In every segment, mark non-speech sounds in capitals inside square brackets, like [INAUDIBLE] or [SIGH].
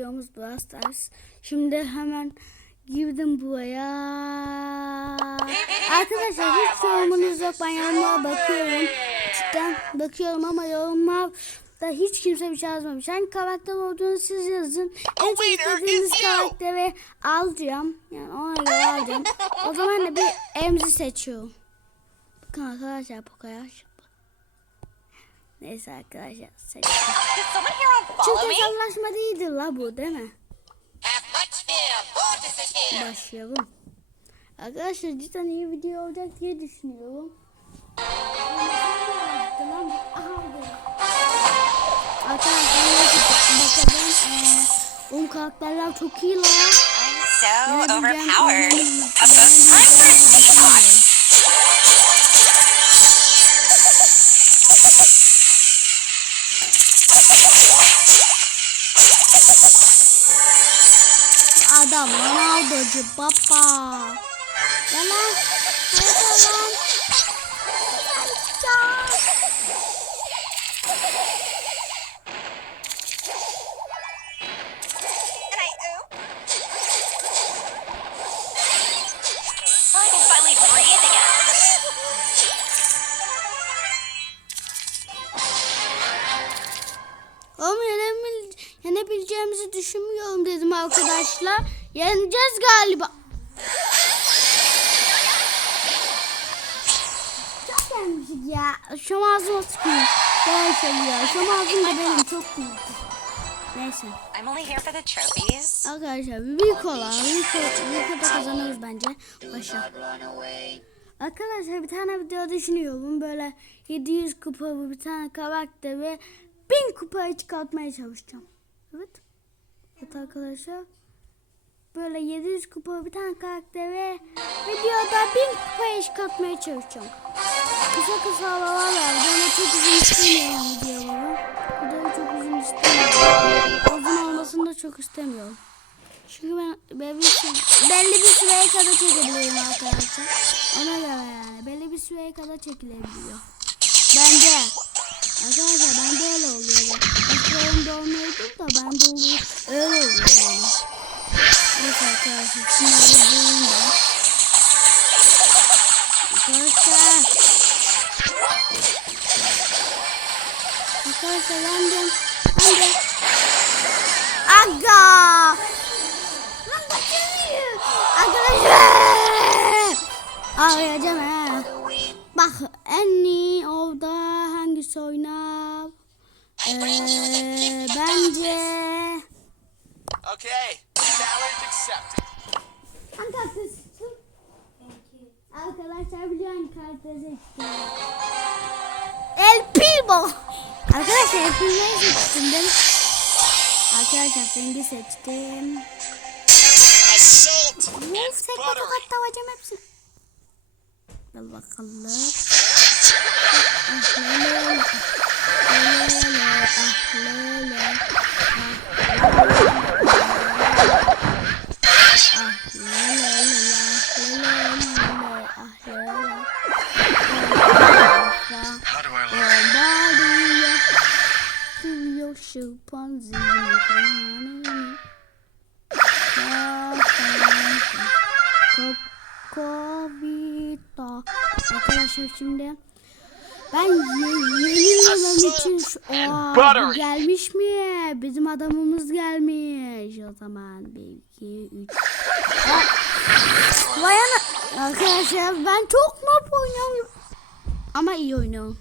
videomuz Brawl Stars. Şimdi hemen girdim buraya. Arkadaşlar hiç yorumunuz yok. Ben yorumlara bakıyorum. Cidden bakıyorum ama yorumlar da hiç kimse bir şey yazmamış. Hangi karakter olduğunu siz yazın. En çok istediğiniz karakteri alacağım. Yani ona göre alacağım. O zaman da bir emzi seçiyorum. Bakın arkadaşlar Poco'ya Neyse arkadaşlar me? hesaplaşma değildir la bu değil mi? Başlayalım. Arkadaşlar cidden iyi video olacak diye düşünüyorum. Arkadaşlar bakalım. Onun karakterler çok iyi la. I'm so overpowered. Adam Ronaldo'cu baba. Yalan. Yalan. Yalan. Yenebileceğimizi düşünmüyorum dedim arkadaşlar. Yeneceğiz galiba. Çok yenmişik ya. Şu ağzıma sıkıyor. Böyle söylüyor. Şu ağzım da benim çok büyük. Neyse. Arkadaşlar büyük olan. Büyük da kazanırız bence. Başla. Arkadaşlar bir tane video düşünüyorum. Böyle 700 kupa bir tane karakter ve 1000 kupayı çıkartmaya çalışacağım. Evet. Evet arkadaşlar. Böyle 700 kupa bir tane karakter ve videoda 1000 kupayı çıkartmaya çalışacağım. Kısa kısa havalar var. Böyle çok uzun istemiyorum videoları. Videoyu çok uzun istemiyorum. Uzun olmasını da çok istemiyorum. Çünkü ben belli bir, belli bir süreye kadar çekebiliyorum arkadaşlar. Ona göre yani. Belli bir süreye kadar çekilebiliyor. Bence. Arkadaşlar bende öyle oluyor. Başkalarında olmuyordu da bende oluyor. Öyle oluyor yani. Evet arkadaşlar. Şunları bulayım da. Arkadaşlar. Arkadaşlar yendim. Yendim. Aga! Lan kaçırıyor. Arkadaşlar. Ağlayacağım ha. Bak en iyi orada hangisi oynar? Ee, bence Okay, challenge accepted. hangisi? Arkadaşlar biliyor karakteri seçtim? El Primo. Arkadaşlar El Primo'yu seçtim değil mi? Arkadaşlar Feng'i seçtim. Tekme buttery. tokat tavacım hepsini. Gel bakalım. Arkadaşlar şimdi ben ye- yeni yılım için şu- Aa, bu buttery. gelmiş mi? Bizim adamımız gelmiş. O zaman 1, 2, 3. Vay ana. Arkadaşlar ben çok noob oynuyorum. Ama iyi oynuyorum.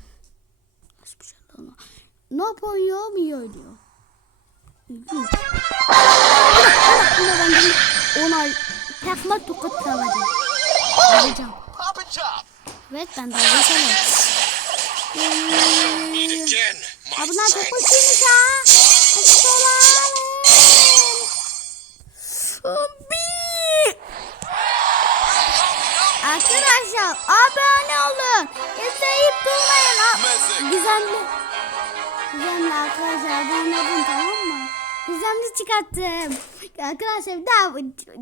Nasıl bir şey lan o? Noob oynuyorum iyi oynuyor. İlginç. [LAUGHS] Buna ben de ona takma tokat alacağım. Alacağım. Pop and chop. Evet ben de alacağım. Aa, bunlar çok hoşuymuş ha. Hoşçakalın. Abi. Arkadaşlar abone olun. İzleyip durmayın. Gizemli. Gizemli arkadaşlar abone olun tamam mı? Gizemli çıkarttım. Arkadaşlar bir daha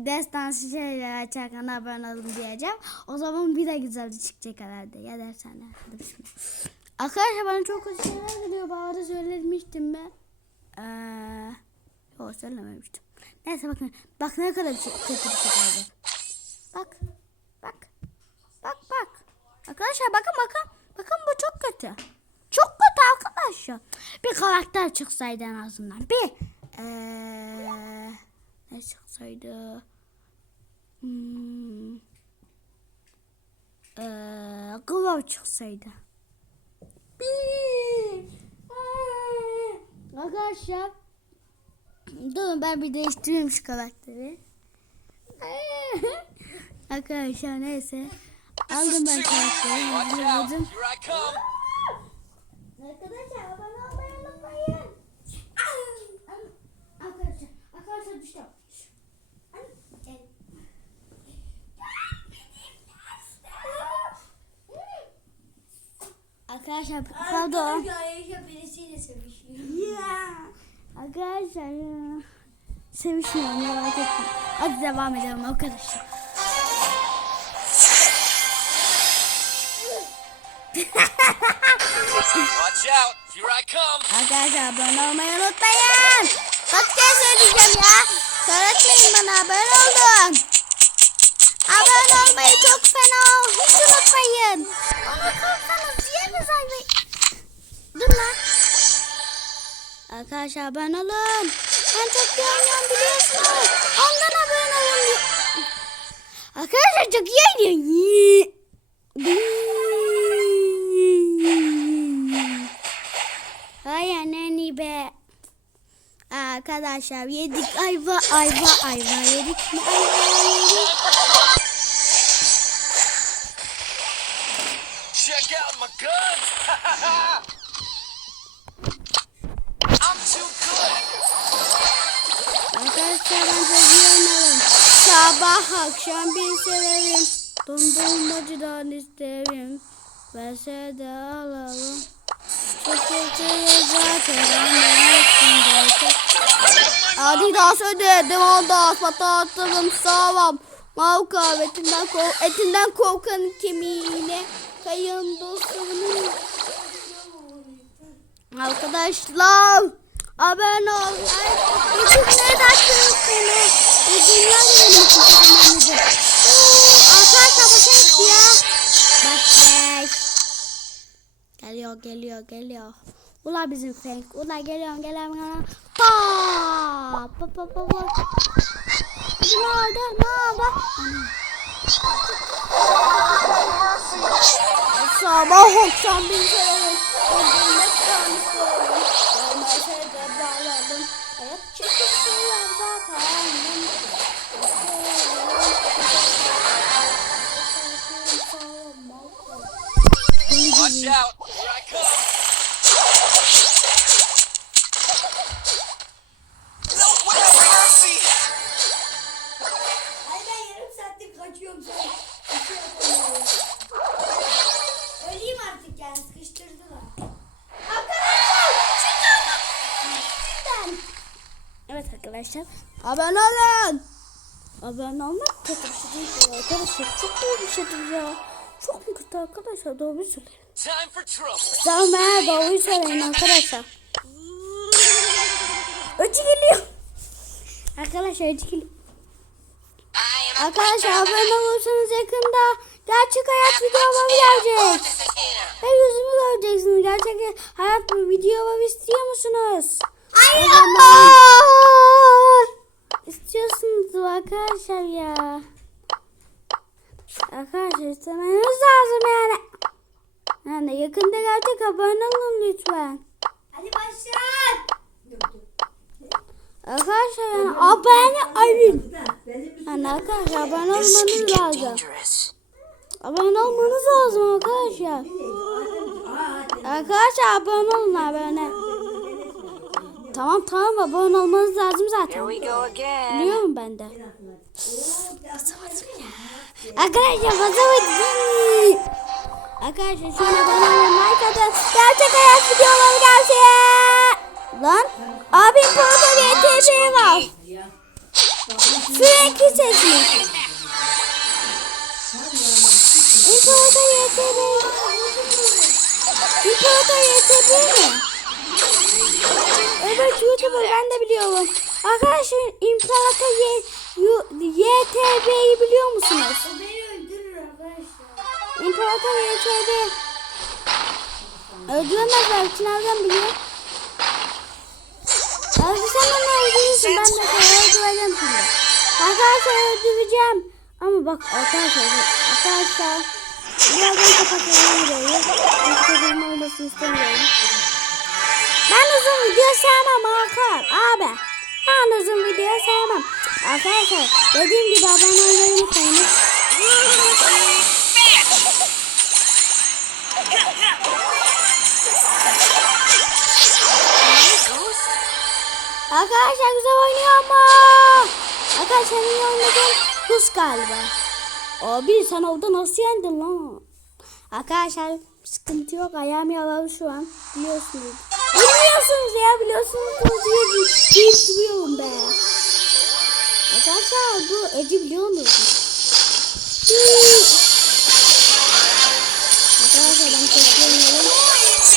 destansı şeyler açarken abone olun diyeceğim. O zaman bir de güzelce çıkacak herhalde. Ya. Hadi bismillah. Arkadaşlar bana çok kötü şeyler geliyor. Bana da söylemiştim ben. Eee... Yok söylememiştim. Neyse bakın. Bak ne kadar şey, kötü bir şey kaldı. Bak. Bak. Bak bak. Arkadaşlar bakın bakın. Bakın bu çok kötü. Çok kötü arkadaşlar. Bir karakter çıksaydı en azından. Bir. Ee, ne çıksaydı? Hmm. Ee, Glove çıksaydı. Bir. Arkadaşlar. Durun ben bir değiştireyim şu karakteri. Arkadaşlar neyse. Aldım ben karakteri. Hazırladım. Here I come. Arkadaşlar abone olmayı unutmayın. Arkadaşlar, arkadaşlar düştüm. Arkadaşlar pardon. birisiyle sevişiyor. Ya. Arkadaşlar ya. Sevişmiyorum merak etme. Hadi devam edelim arkadaşlar. Watch out. Here I come. Arkadaşlar abone olmayı unutmayın. Bak ne söyleyeceğim ya. Söyletmeyin bana abone olun. Abone olmayı çok fena hiç unutmayın. Unutursanız yeriz ayvayı. Dur lan. Arkadaşlar abone olun. Ben çok iyi oynuyorum biliyorsunuz. Ondan abone olun. Arkadaşlar çok iyi oynuyorum. Hay anne be. Arkadaşlar yedik ayva ayva ayva yedik mi ayva yedik. İyi oynarım. Sabah akşam bir severim. Dondurmacıdan isterim. Verse de alalım. Çok kötüyüz zaten. Adidas ödedim Adidas patatlım sağlam. Mav kahvetinden kork etinden korkan kemiğine kayın dostumun. Arkadaşlar abone ol. Yüzümleri de açın seni. Yüzümler benim kutucuğum Arkadaşlar bakın ya. Bak. Geliyor geliyor geliyor. Ula bizim Frank. Ula geliyor geliyor geliyor. Pa pa pa pa pa. Ne oldu? Ne oldu? Sabah akşam bir severim. Öldürmekten istiyorum. Görmese de bağladım. Hayat çekişiyor zaten. Watch out. Here I come. Ben yarım saattir. Arkadaşlar. Abone olun. Abone olmak kötü bir şey değil. Arkadaşlar çok doğru bir şeydir ya. Çok mu kötü arkadaşlar? Doğru söyleyin. Tamam ben doğruyu söyleyin arkadaşlar. Öcü geliyor. Arkadaşlar öcü geliyor. Arkadaşlar abone olursanız yakında gerçek hayat videoları gelecek. Ve yüzümü göreceksiniz. Gerçek hayat videoları istiyor musunuz? Hayır. İstiyorsunuz arkadaşlar ya. Arkadaşlar istemeniz lazım yani. Yani yakında gerçek abone olun lütfen. Hadi başlat. Arkadaşlar yani abone olun. Yani arkadaşlar abone olmanız lazım. dangerous. Abone olmanız lazım arkadaşlar. Arkadaşlar abone olun abone. Tamam tamam abone olmanız lazım zaten. Biliyorum ben de. Arkadaşlar basamadım. Arkadaşlar şöyle bana like atın. Gerçek hayat videoları gelsin. Lan abim burada bir TV var. Sürekli sesli. İmparator YTB. İmparator YTB mi? Evet YouTuber ben de biliyorum. Arkadaşlar İmparator YTB'yi biliyor musunuz? O beni öldürür arkadaşlar. İmparator YTB. Öldüremez belki nereden biliyor? Abi sen bana öldürürsün ben de sana öldüreceğim şimdi. Arkadaşlar öldüreceğim. Ama bak arkadaşlar arkadaşlar birazdan kapatıyorum videoyu. Çünkü çocuğum olmasını istemiyorum. Uzun video sevmem Hakan abi. Ben uzun video sevmem. Arkadaşlar dediğim gibi abone olmayı unutmayın. Arkadaşlar güzel oynuyor ama. Arkadaşlar senin oynadığın Hus galiba. Abi sen orada nasıl yendin lan? Arkadaşlar sıkıntı yok ayağım yaralı şu an biliyorsunuz. Biliyorsunuz ya biliyorsunuz diye deyip duruyorum be. Arkadaşlar bu Ece biliyor musunuz? Arkadaşlar ben çekiyorum.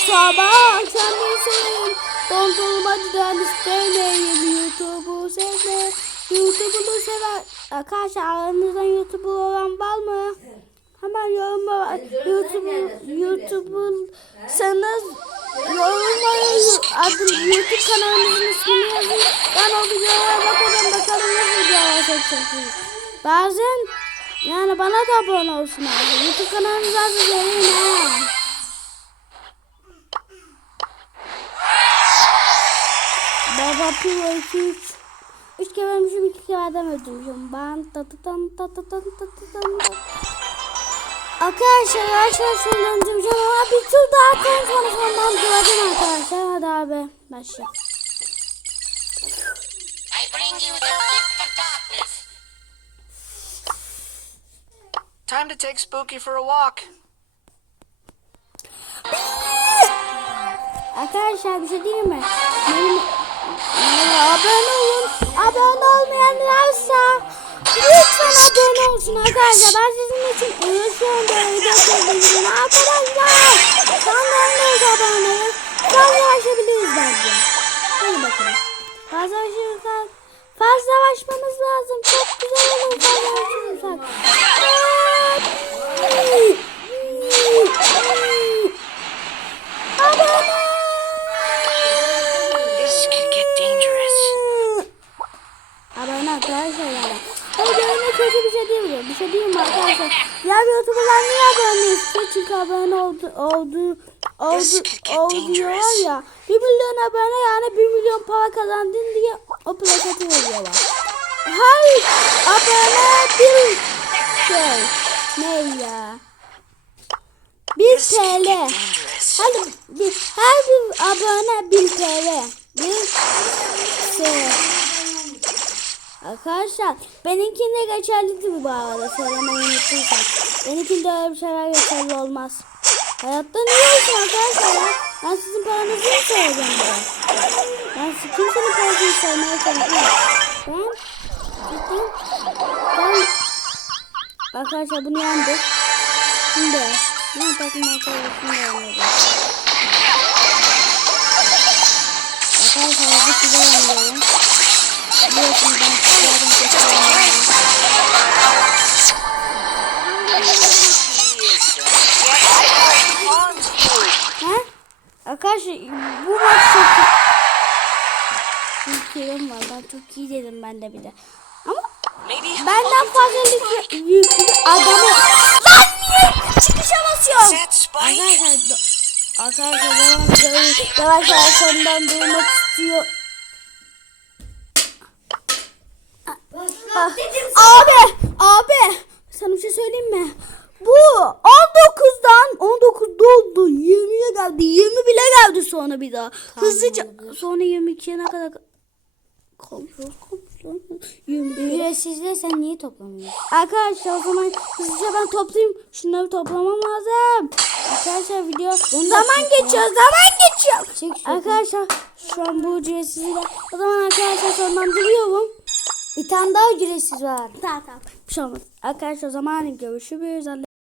Sabah akşam insanım. Dondurmacıdan istemeyim YouTube'u sevme. YouTube'u sever. Arkadaşlar aranızdan YouTube'u olan var mı? Hemen yoruma YouTube YouTube'un sanız yorumlara adım YouTube kanalımızın ismini yazın. Ben o videolara bakalım bakalım nasıl videolar çekeceksiniz. Bazen yani bana da abone olsun abi. YouTube kanalımızı azı verin ha. Baba Piro 2 3 3 kere ölmüşüm 2 kere adam öldürmüşüm. Ben tatıtan tatıtan tatıtan Arkadaşlar şunu öldüreceğim ama bir tur daha konuşmanı sondan duracağım arkadaşlar. Hadi abi başla. Time to take Spooky for a walk. Arkadaşlar bir şey diyeyim mi? Benim, abone olun. Abone olmayan varsa lütfen abone olsun arkadaşlar. Ben sizin için uğraşıyorum böyle video çektiğim Arkadaşlar kanalımıza abone olun. Fazlalaşabiliriz bence. Hadi bakalım. Fazlalaşırsak fazlalaşmamız lazım. Çok güzel olur fazlalaşırsak. Abone This could get dangerous. Abone arkadaşlar yani. Abone kötü bir şey değil mi? Bir şey değil mi arkadaşlar? Diğer YouTuber'lar niye abone istiyor? Çünkü abone oldu, oldu, oldu, oluyor ya. Bir milyon abone yani bir milyon para kazandın diye o plaketi veriyorlar. Her abone bir şey. Ne ya? Bir TL. Hadi bir, her bir abone 1000 TL. Bir şey. Arkadaşlar benimkinde geçerliydi bu arada söylemeyi unuttuysam. Benimkinde öyle bir şeyler geçerli olmaz. Hayatta niye olsun arkadaşlar? Ben sizin paranızı mı söyleyeceğim ben? Ben kimsenin parasını söylemeye çalışmıyorum. Ben cidden ben arkadaşlar bunu yendik. Şimdi ben takım arkadaşımla oynayacağım. Arkadaşlar bu güzel oynuyorum. Biliyorsunuz ben sizlerden çok He? Arkadaşlar bu maç çok. Bir kelim var ben çok iyi dedim ben de bir de. Ama benden fazla yüklü, yüklü adamı... Lan niye çıkışa basıyorum? Arkadaşlar Arkadaşlar yavaş yavaş sondan durmak istiyor. Ah, Abi, abi, sana bir şey söyleyeyim mi? Bu 19'dan 19 doldu. 20'ye geldi. 20 bile geldi sonra bir daha. Hızlıca sonra 22'ye ne kadar kalıyor? Ücretsizle sen niye toplamıyorsun? Arkadaşlar o zaman hızlıca ben toplayayım. Şunları toplamam lazım. Arkadaşlar video zaman geçiyor zaman geçiyor. Arkadaşlar şu an bu ücretsizle o zaman arkadaşlar sonlandırıyorum. Bir tane daha ücretsiz var. Tamam tamam. Bir şey olmaz. Arkadaşlar o zaman görüşürüz.